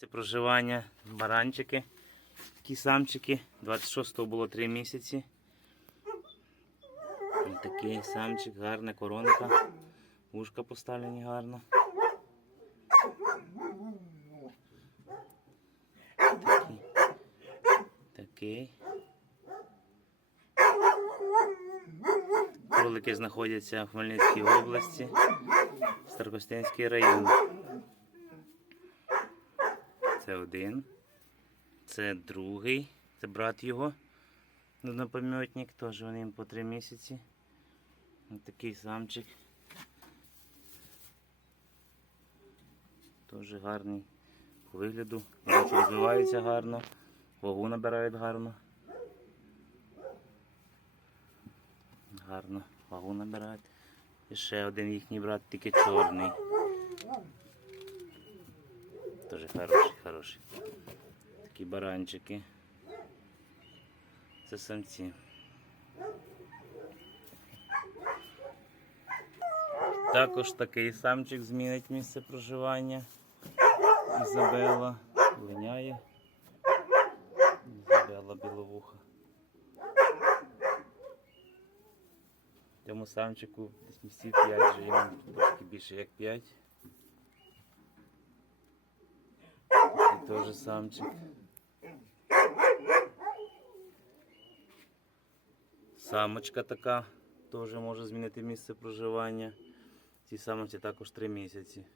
Це проживання баранчики, такі самчики. 26-го було 3 місяці. Ось такий самчик, гарна коронка. Вушка поставлені гарно. Такий. Такий. Кролики знаходяться в Хмельницькій області, Старкостинський район. Це один. Це другий. Це брат його. Однопомітник, теж вони їм по три місяці. Ось такий самчик. Теж гарний по вигляду. Розвиваються гарно, вагу набирають гарно. Гарно вагу набирають. І ще один їхній брат, тільки чорний. Тоже хороший, хороший. Такі баранчики. Це самці. Також такий самчик змінить місце проживання. Ізабела линяє. Ізабела біловуха. Цьому самчику десь місяців 5 вже йому трошки більше як 5. І теж самчик. Самочка така теж може змінити місце проживання. Ці самочці також 3 місяці.